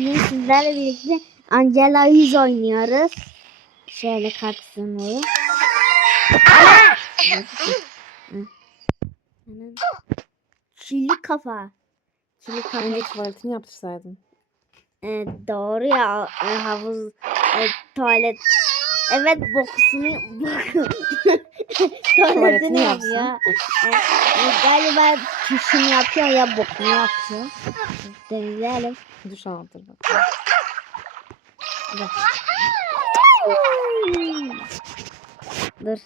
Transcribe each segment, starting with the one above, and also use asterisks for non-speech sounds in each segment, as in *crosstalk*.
bugün sizlerle birlikte Angela 100 oynuyoruz. Şöyle. Anam. Kirli kafa. Kirli kafa. Önce tuvaletini yaptırsaydın. Ee, doğru ya e, havuz e, tuvalet. Evet bokusunu *laughs* tuvaletini Tuvaletini yapıyor. yapsın. E, e, galiba çişini yapıyor ya bokunu yapıyor. Temizleyelim. Duş aldır bak. Dur. Dur.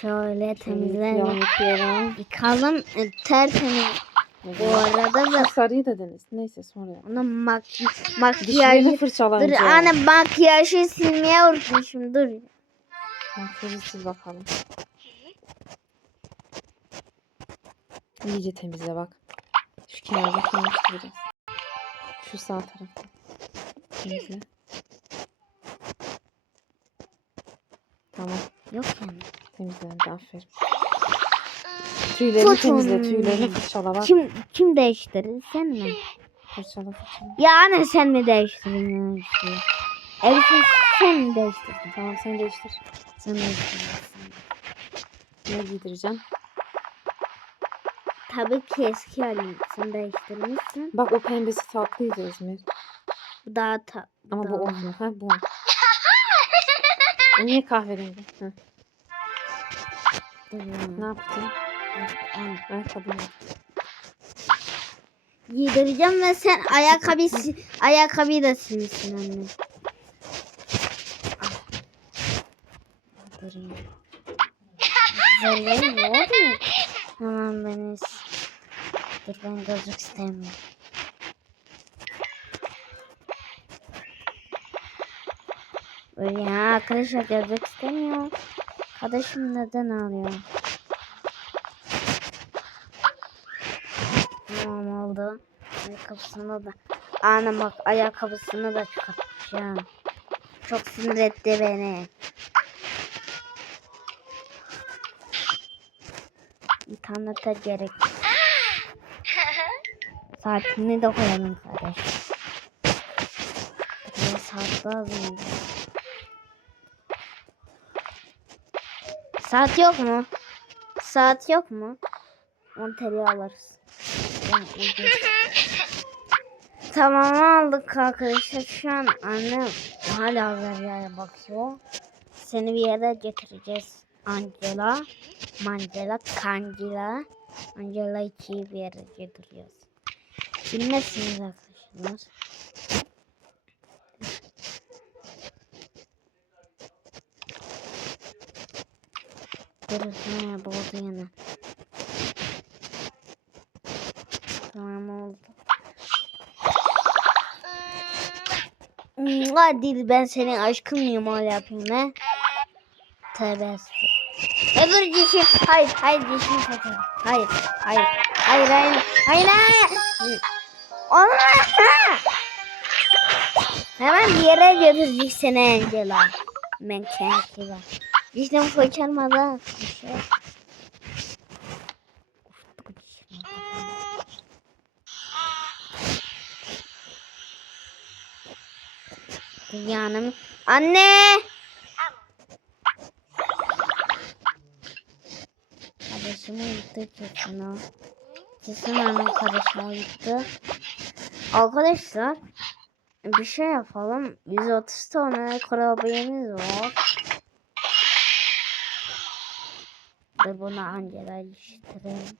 Şöyle temizleyelim. Yıkayalım. Yıkalım e, tertemiz. Bu arada da sarıyı da deniz. Neyse sonra yap. ona mak Dişlerini makyajı fırçala Dur önce. anne makyajı silmeye unutmuşum dur. Sil bakalım. İyice temizle bak. Şu kenarda kalmıştı biraz. Şu sağ tarafta. Temizle. Tamam. Yok yani. Temizlendi. Aferin. Tüylerini Tutun. temizle. Tüylerini fırçala bak. Kim kim değiştirir sen mi? Fırçala fırçala. Ya anne sen mi değiştirdin ya işte. Elif'i sen değiştirdin? Tamam sen değiştir. Sen değiştirdin. Ne giydireceğim? Tabii ki eski halin sen değiştirmişsin. Bak o pembesi tatlıydı İzmir. Bu daha ta Ama bu *laughs* olmuyor. Ha bu. O niye kahverengi? Dur ya. ne yaptın? Ayakkabı. Giydireceğim ve sen ayakkabı ayakkabıyı da silmişsin anne. Ya. Güzellerim ne oldu? Tamam beni Dur ben gözlük istemiyorum. Ya arkadaşlar gözlük istemiyor. Arkadaşım neden ağlıyor? Tamam oldu. Ayakkabısını da. Anam bak ayakkabısını da çıkartacağım. Çok sinir etti beni. İnternete gerek. *laughs* Saatini de koyalım kardeş. Bir saat lazım. Saat yok mu? Saat yok mu? Monteri alırız. Yani ucuz. Tamam aldık arkadaşlar. Şu an annem hala Zarya'ya bakıyor. Seni bir yere getireceğiz. Angela, Mangela, Kangela. Angela ikiyi bir yere getiriyoruz. Bilmezsiniz arkadaşlar. Ha, buldu yine. Tamam oldu. Hadi ben senin aşkın mıyım hala yapayım ne? Tövbe Öbür dişim. Hayır hayır dişimi satayım. Hayır hayır. Hayır hayır. Hayır hayır. Olmaz. Hemen bir yere götürecek seni Angela. Ben kendime. Dişimi fırçalmadan. Bir şey. Anne. Kardeşimi uyuttu kesin. Kesin onun kardeşimi uyuttu. Arkadaşlar bir şey yapalım. 130 tane kurabiyemiz var. Dur bunu Angela iliştirelim.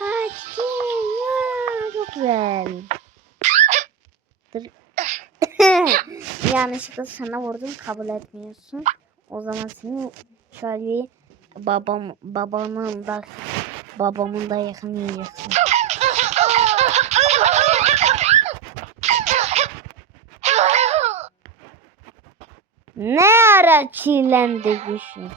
Açtı ya çok güzel. Dur. Yanlışlıkla sana vurdum kabul etmiyorsun. O zaman seni şöyle babam babamın da babamın da yakın yiyeceksin. Ne ara çiğlendi düşün.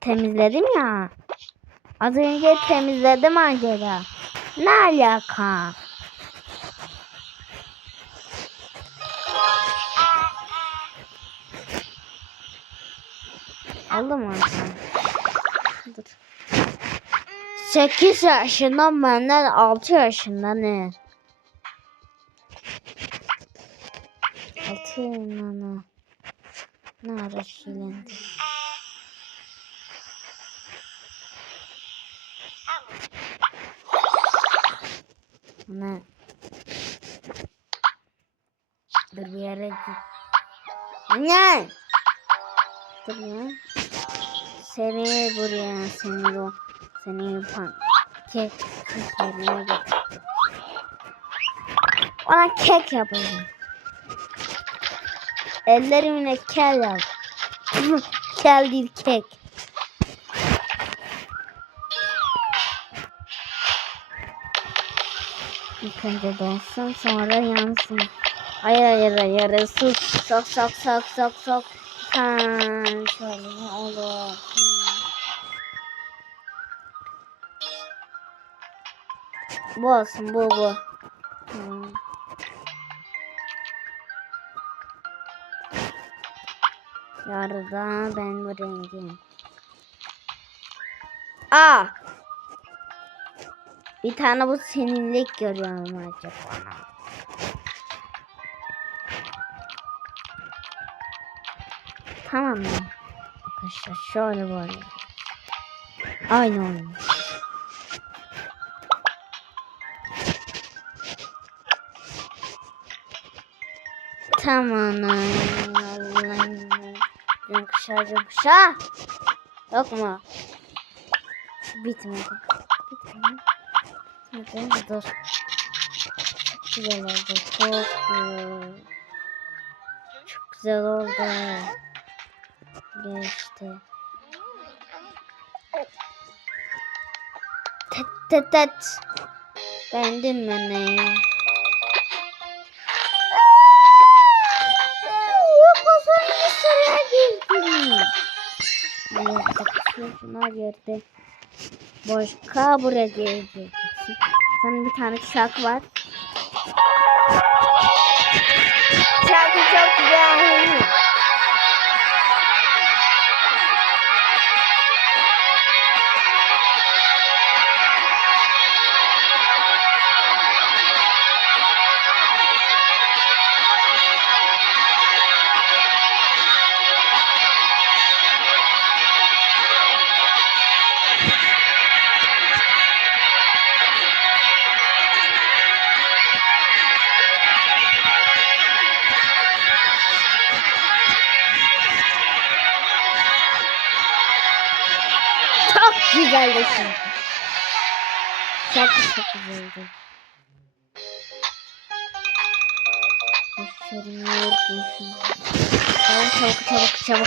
Temizledim ya. Az önce temizledim Angela. Ne alaka? Mu Hakan? Dur. 8 yaşından benden 6 yaşında ne? 6 yaşında ne ara şilendi? Ne? Bir yere git. Ne? Dur ya. Seni buraya seni o seni yapan kek yerine götür. Ona kek yapacağım. Ellerimle kel yap. *laughs* kel değil kek. İlk önce donsun sonra yansın. Hayır hayır hayır sus sok sok sok sok sok. Ha, şöyle olur. Hmm. Bu olsun bu bu. Hmm. Yarıda ben bu rengim. Aa! Bir tane bu seninlik görüyorum acaba. Tamam mı? Arkadaşlar şöyle böyle. Aynı olmuş. Tamam. Cınkışa cınkışa. Yok mu? Bitmedi. Bitmedi. Hadi dur. Güzel oldu. Çok. Çok güzel oldu. Geçti. Tet tet tet. Beğendin mi ne? Kafamı sarıya girdim. Hayır, şuna girdi. Başka buraya geleceksin. Senin bir tane şarkı var. Şarkı çok güzel. Güzelleşin. Çok çok güzeldi. Koşuyorum, koşuyorum. Çabuk çabuk çabuk çabuk.